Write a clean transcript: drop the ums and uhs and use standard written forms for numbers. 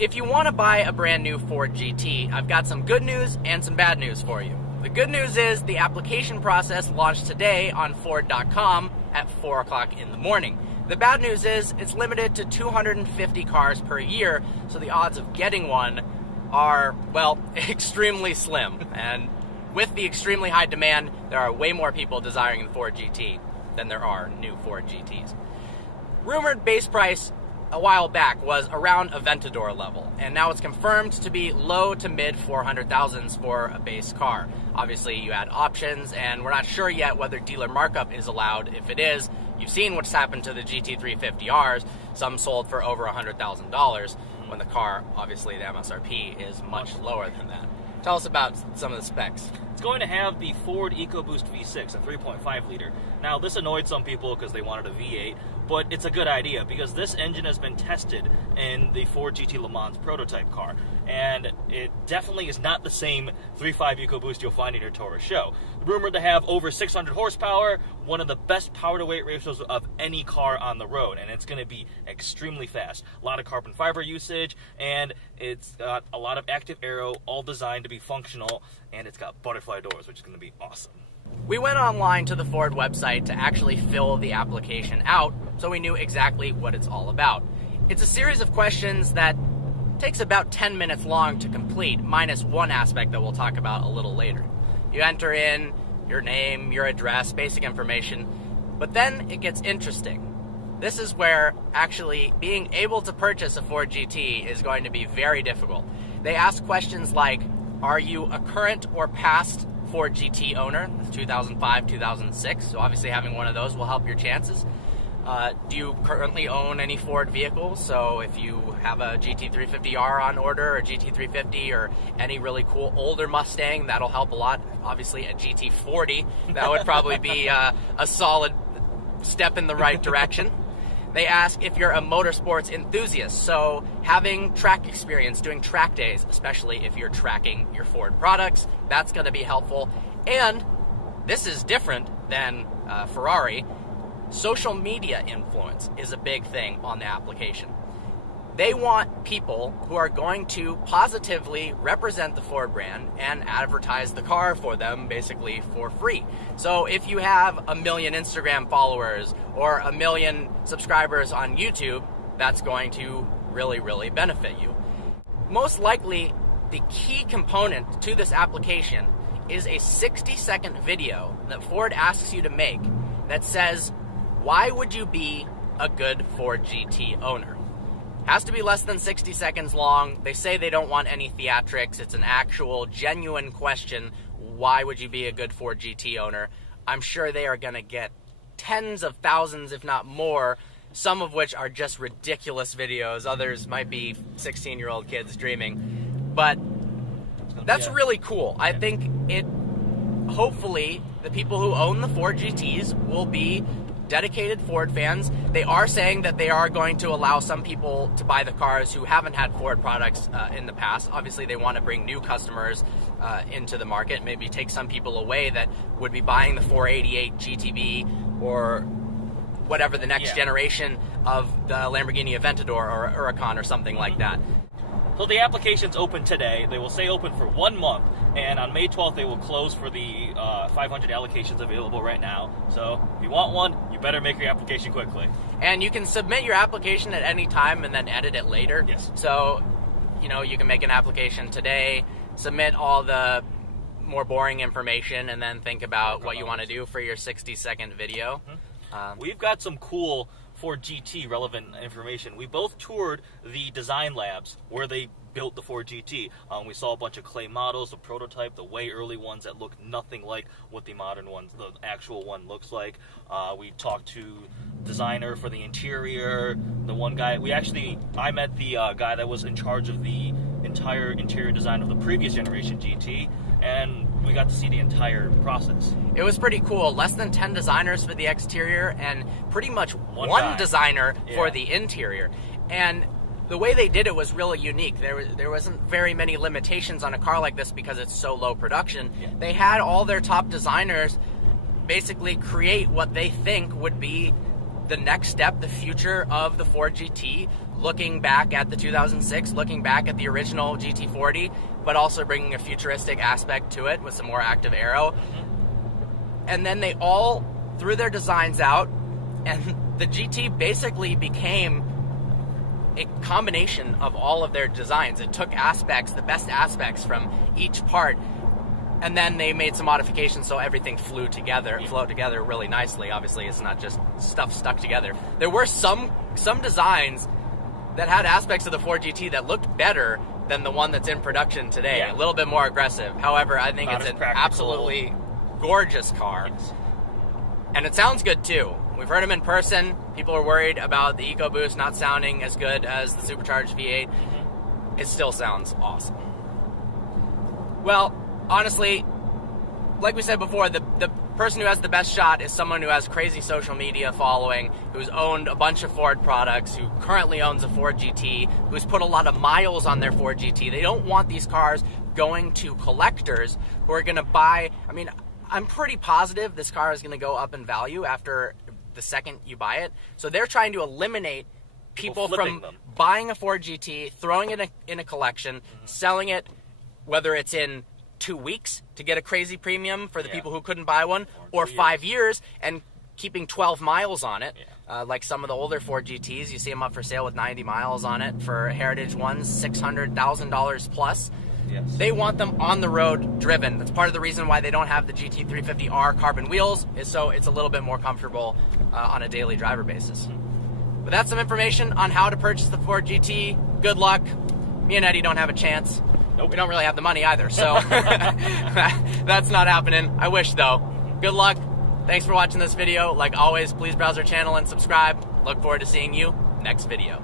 If you want to buy a brand new Ford GT, I've got some good news and some bad news for you. The good news is the application process launched today on Ford.com at 4 o'clock in the morning. The bad news is it's limited to 250 cars per year, so the odds of getting one are, well, extremely slim. And with the extremely high demand, there are way more people desiring the Ford GT than there are new Ford GTs. Rumored base price a while back was around Aventador level, and now it's confirmed to be low to mid 400,000s for a base car. Obviously, you add options, and we're not sure yet whether dealer markup is allowed. If it is, you've seen what's happened to the GT350Rs. Some sold for over $100,000 when the car, obviously the MSRP, is much lower than that. Tell us about some of the specs. It's going to have the Ford EcoBoost V6, a 3.5 liter. Now, this annoyed some people because they wanted a V8, but it's a good idea because this engine has been tested in the Ford GT Le Mans prototype car, and it definitely is not the same 3.5 EcoBoost you'll find in your Taurus show. Rumored to have over 600 horsepower, one of the best power-to-weight ratios of any car on the road, and it's going to be extremely fast. A lot of carbon fiber usage, and it's got a lot of active aero, all designed to be functional, and it's got butterfly doors, which is going to be awesome. We went online to the Ford website to actually fill the application out, so we knew exactly what it's all about. It's a series of questions that takes about 10 minutes long to complete, minus one aspect that we'll talk about a little later. You enter in your name, your address, basic information, but then it gets interesting. This is where actually being able to purchase a Ford GT is going to be very difficult. They ask questions like, are you a current or past Ford GT owner? That's 2005, 2006, so obviously having one of those will help your chances. Do you currently own any Ford vehicles? So if you have a GT350R on order, or GT350, or any really cool older Mustang, that'll help a lot. Obviously a GT40, that would probably be a solid step in the right direction. They ask if you're a motorsports enthusiast, so having track experience, doing track days, especially if you're tracking your Ford products, that's going to be helpful. And this is different than Ferrari. Social media influence is a big thing on the application. They want people who are going to positively represent the Ford brand and advertise the car for them, basically for free. So if you have 1 million Instagram followers or 1 million subscribers on YouTube, that's going to really, really benefit you. Most likely, the key component to this application is a 60-second video that Ford asks you to make that says, why would you be a good Ford GT owner? Has to be less than 60 seconds long. They say they don't want any theatrics. It's an actual, genuine question. Why would you be a good Ford GT owner? I'm sure they are going to get tens of thousands, if not more, some of which are just ridiculous videos. Others might be 16-year-old kids dreaming. But that's really cool. I think hopefully, the people who own the Ford GTs will be dedicated Ford fans. They are saying that they are going to allow some people to buy the cars who haven't had Ford products in the past. Obviously, they want to bring new customers into the market, maybe take some people away that would be buying the 488 GTB or whatever the next generation of the Lamborghini Aventador or Huracan or something like that. So the application's open today. They will stay open for 1 month, and on May 12th they will close for the 500 allocations available right now. So if you want one, you better make your application quickly. And you can submit your application at any time and then edit it later. Yes. So, you can make an application today, submit all the more boring information, and then think about what you want to do for your 60-second video. We've got some cool Ford GT relevant information. We both toured the design labs where they built the Ford GT. We saw a bunch of clay models, the prototype, the way early ones that look nothing like what the modern ones, the actual one looks like. We talked to designer for the interior, the one guy, I met the guy that was in charge of the entire interior design of the previous generation GT, and we got to see the entire process. It was pretty cool. Less than 10 designers for the exterior and pretty much one designer for the interior. And the way they did it was really unique. There wasn't very many limitations on a car like this because it's so low production. They had all their top designers basically create what they think would be the next step, the future of the Ford GT, looking back at the 2006, looking back at the original GT40, but also bringing a futuristic aspect to it with some more active aero. And then they all threw their designs out, and the GT basically became a combination of all of their designs. It took aspects, the best aspects from each part, and then they made some modifications so everything flowed together really nicely. Obviously, it's not just stuff stuck together. There were some designs that had aspects of the Ford GT that looked better than the one that's in production today. Yeah. A little bit more aggressive. However, I think Not it's as an practical. absolutely gorgeous car. Yes. And it sounds good too. We've heard them in person. People are worried about the EcoBoost not sounding as good as the supercharged V8. It still sounds awesome. Well, honestly, like we said before, the person who has the best shot is someone who has crazy social media following, who's owned a bunch of Ford products, who currently owns a Ford GT, who's put a lot of miles on their Ford GT. They don't want these cars going to collectors who are going to buy. I mean, I'm pretty positive this car is going to go up in value after the second you buy it. So they're trying to eliminate people from buying a Ford GT, throwing it in a collection, selling it, whether it's in 2 weeks to get a crazy premium for the people who couldn't buy one, or 5 years and keeping 12 miles on it. Like some of the older Ford GTs, you see them up for sale with 90 miles on it. For heritage ones, $600,000 plus. Yes. They want them on the road driven. That's part of the reason why they don't have the GT350R carbon wheels, is so it's a little bit more comfortable on a daily driver basis. But that's some information on how to purchase the Ford GT. Good luck. Me and Eddie don't have a chance. Nope. We don't really have the money either, so that's not happening. I wish, though. Good luck. Thanks for watching this video. Like always, please browse our channel and subscribe. Look forward to seeing you next video.